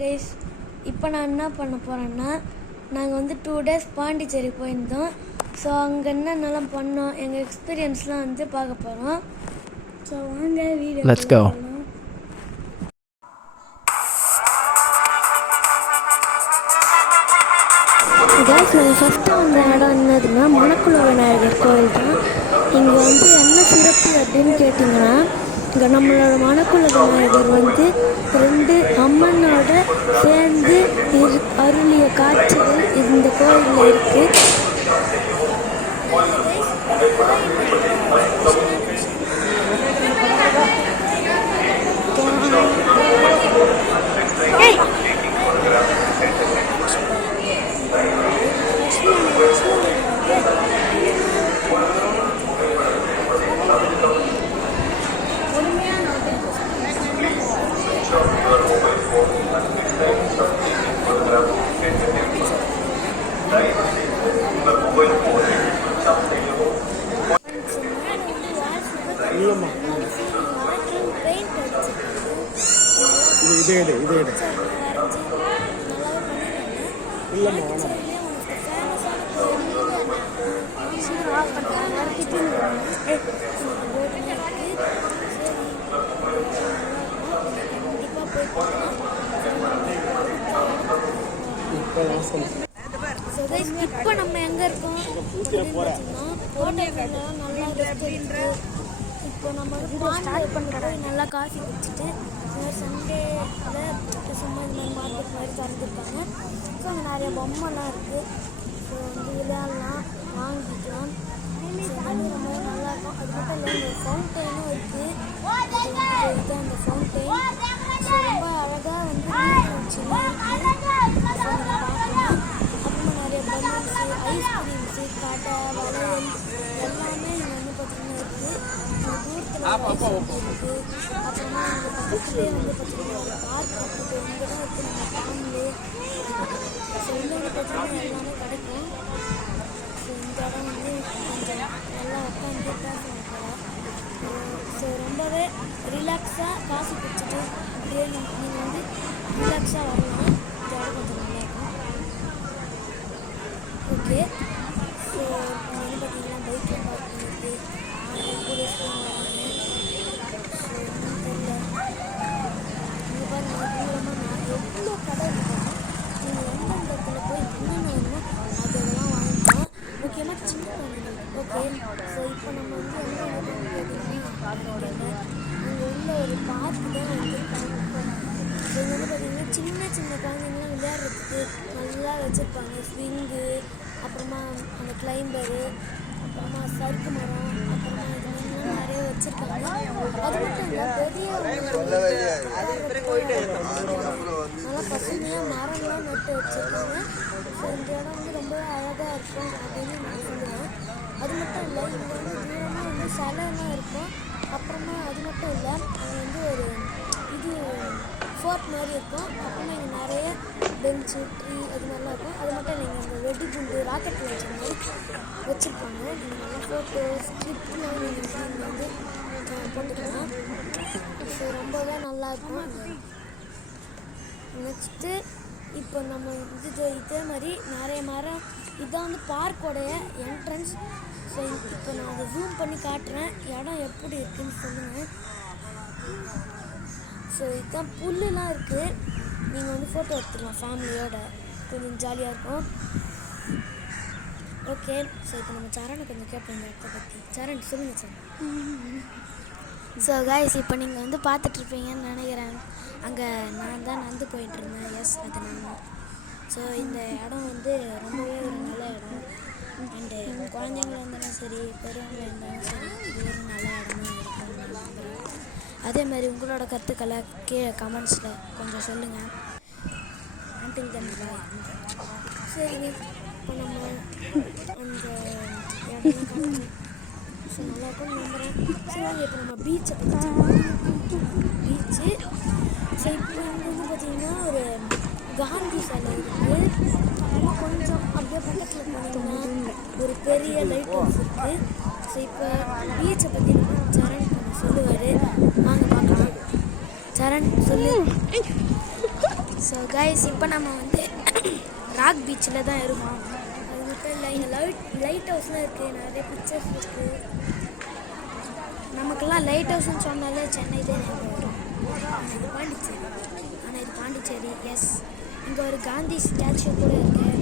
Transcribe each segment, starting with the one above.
Guys, இப்போ நான் என்ன பண்ண போகிறேன்னா, நாங்கள் வந்து 2 days பாண்டிச்சேரி போயிருந்தோம். ஸோ அங்கே என்னென்னலாம் பண்ணோம், எங்கள் எக்ஸ்பீரியன்ஸ்லாம் வந்து பார்க்க போகிறோம். ஸோ வாங்க வீடியோ லெட்ஸ் கோ. கைஸ், நாங்கள் ஃபஸ்ட்டு வந்த இடம் என்னதுன்னா மணக்குள விநாயகர் கோயில் தான். இங்கே வந்து என்ன சிறப்பு அப்படின்னு கேட்டிங்கன்னா, இங்கே நம்மளோட மணக்குள விநாயகர் வந்து 2 அம்மனோட சேர்ந்து அருளிய காட்சிகள் இந்த கோயிலில் இருக்குது. இப்போ நம்ம எங்கே இருக்கோம் இப்போ நம்ம ஸ்டார்ட் பண்ணுறோம். நல்லா காஃபி குடிச்சிட்டு சண்டேவில் சும்மா இந்த மாதிரி மார்க்கெட் மாதிரி திறந்துருக்காங்க. ஸோ அங்கே நிறைய பொம்மைலாம் இருக்குது. ஸோ வந்து விளையாடலாம், வாங்கிக்கலாம். ஸோ வந்து ரொம்ப நல்லாயிருக்கும். அது மட்டும் இல்லை, இந்த ஃபவுண்டைனும் இருக்குது. இதுதான் அந்த ஃபவுண்டைன். ஸோ ரொம்ப அழகாக வந்து பார்க்கலாம். அப்புறமா நிறைய பலூன்ஸு, ஐஸ்கிரீம்ஸு, கடை, வளையல் எல்லாமே இங்கே வந்து பார்த்திங்கன்னா இருக்குது. தூரத்தில் இருக்குது. அப்புறமா இங்கே பக்கத்துலேயே வந்து பார்த்திங்கன்னா ஒரு பார்க் இருக்குது. இங்கே தான் இருக்குது நம்ம ஃபேமிலி. ஸோ இங்கே வந்து பார்த்திங்கன்னா எல்லாமே கிடைக்கும். ஸோ இந்த இடம் வந்து கொஞ்சம் நல்லா உட்காந்து பேசலாம் போகலாம். ஸோ ரொம்பவே ரிலாக்ஸாக காசு குடிச்சிட்டு அப்படியே நீங்கள் வந்து ரிலாக்ஸாக வரலாம். இந்த இடம் கொஞ்சம் நல்லாயிருக்கும். ஓகே, ஸோ இங்கே வந்து பார்த்திங்கன்னா பைக்கில் பார்க் பண்ணியிருக்கு. போலீஸ்லாம் வராங்க. ஸோ இன்னும் தெரியல. இங்கே பாருங்கள், தூரமாக எவ்வளோ கடை இருக்கும். நீங்கள் எந்தெந்த இடத்துல போய் என்னென்ன வேணுமோ அதெல்லாம் வாங்கிக்கலாம். முக்கியமாக சின்ன குழந்தைகள். ஓகே, ஸோ இப்போ நம்ம வந்து எந்த இடத்துல கேட்டிங்கன்னா அங்கே உள்ள ஒரு பார்க்கு தான் வந்துருக்காங்க. ஸோ இங்கே வந்து பார்த்திங்கன்னா சின்ன சின்ன குழந்தைங்களாம் விளையாடுறதுக்கு நல்லா வச்சுருப்பாங்க. ஸ்விங்கு, அப்புறமா அந்த கிளைம்பரு, அப்புறமா சறுக்கு மரம், அப்புறமா இது மாதிரிலாம் நிறைய வச்சுருக்காங்க. அது மட்டும் இல்லை, நல்லா பசுமையாக மரம்லாம் நட்டு வச்சுருக்காங்க. ஸோ இந்த இடம் வந்து ரொம்ப அழகாக இருக்கும் அப்படின்னு நான் சொல்லுவேன். அது மட்டும் இல்லை, இங்கே வந்து தூரமாக வந்து சிலைலாம் இருக்கும். அப்புறமா அது மட்டும் இல்லை, அங்கே வந்து ஒரு இது ஃபோர்ட் மாதிரி இருக்கும். அப்புறமா இங்கே நிறைய பெஞ்சு, ட்ரீ அது மாதிரிலாம் இருக்கும். அது மட்டும் இல்லை, இங்கே இந்த வெடி குண்டு, ராக்கெட் லான்ச்சர் மாதிரி வச்சுருப்பாங்க. நீங்கள் நல்லா ஃபோட்டோஸ், கிளிப்லாம் நீங்கள் வந்து போட்டுக்கலாம். ஸோ ரொம்பவே நல்லாயிருக்கும். நெக்ஸ்ட்டு இப்போ நம்ம இதே மாதிரி நிறைய மரம். இதுதான் வந்து பார்க்கோடைய என்ட்ரன்ஸ். ஸோ இப்போ நான் அதை ஜூம் பண்ணி காட்டுறேன், இடம் எப்படி இருக்குதுன்னு சொல்லுங்கள். ஸோ இதுதான் புல்லுலாம் இருக்குது. நீங்கள் வந்து ஃபோட்டோ எடுத்துக்கலாம் ஃபேமிலியோட, கொஞ்சம் ஜாலியாக இருக்கும். ஓகே, ஸோ இப்போ நம்ம சரணை கொஞ்சம் கேட்போம் இந்த இடத்த பற்றி. சரண் சொல்லுங்கள் சார். ஸோ கைஸ், இப்போ நீங்கள் வந்து பார்த்துட்ருப்பீங்கன்னு நினைக்கிறேன். அங்கே நான் தான் நடந்து போயிட்டுருந்தேன். எஸ், அது நான். ஸோ இந்த இடம் வந்து ரொம்பவே ஒரு நல்ல இடம். அண்டு குழந்தைங்களா இருந்தாலும் சரி, பெரியவங்களா இருந்தாலும் சரி, இது ஒரு நல்ல இடமா இருக்கும்னு நான் நம்புகிறேன். அதே மாதிரி உங்களோட கருத்துக்களை கீழே கமெண்ட்ஸில் கொஞ்சம் சொல்லுங்கள். ஆண்டில் தன் பாய். சரி, இப்போ நம்ம அந்த இடம் ஸோ நல்லாயிருக்கும்னு நம்புகிறேன். சரி வாங்க, இப்போ நம்ம பீச்சை பற்றி. பீச்சு ஸோ இப்போ இங்கே வந்து பார்த்திங்கன்னா ஒரு காந்தி சிலை இருக்குது. அப்புறமா கொஞ்சம் அப்படியே பக்கத்தில் போனீங்கன்னா ஒரு பெரிய லைட் ஹவுஸ் இருக்குது. ஸோ இப்போ பீச்சை பற்றி நம்ம சரண் கொஞ்சம் சொல்லுவார். வாங்க பார்க்கலாம். சரண் சொல்லு. ஸோ கைஸ் இப்போ நம்ம வந்து ராக் பீச்சில் தான் இருக்கோம். அது மட்டும் இல்லை, இங்கே லைட் ஹவுஸ்லாம் இருக்குது, நிறைய பிக்சர்ஸ் இருக்குது. நமக்கெல்லாம் லைட் ஹவுஸ்ன்னு சொன்னாலே சென்னை தான் ஞாபகம் வரும். ஆனால் இது பாண்டிச்சேரி. எஸ், இங்கே ஒரு காந்தி ஸ்டாச்சு கூட இருக்குது.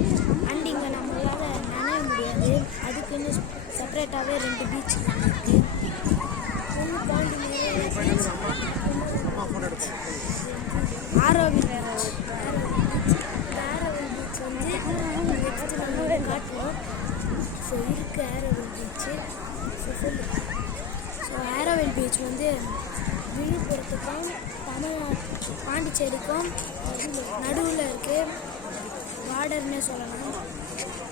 அண்ட் இங்கே நம்மளால் நனைய முடியாது, அதுக்குன்னு செப்பரேட்டாகவே 2 பீச் இருக்குது. ஒன்று பாண்டி பீச், ஆரோவில் பீச் வந்து நெக்ஸ்ட் நம்ம காட்டுவோம். ஸோ இருக்குது Auroville beach. So Auroville beach வந்து விழுப்புரத்துக்கும் பாண்டிச்சேரிக்கும் நடுவில் இருக்குது, பார்டர்னே சொல்லலாம்.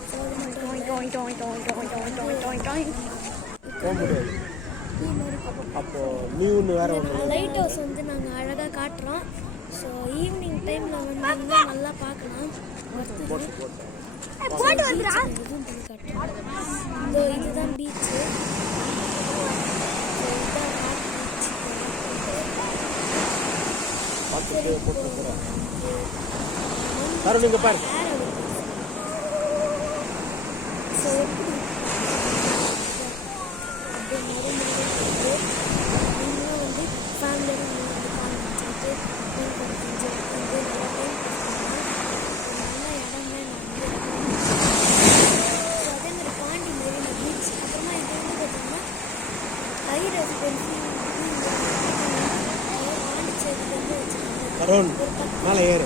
ஸோ அது மட்டும் லைட் ஹவுஸ் வந்து நாங்கள் அழகாக காட்டுறோம். ஸோ ஈவினிங் டைமில் வந்து இன்னும் நல்லா பார்க்கலாம். இதுதான் பீச்சு. நீங்க பாருங்க. மேலே ஏறு.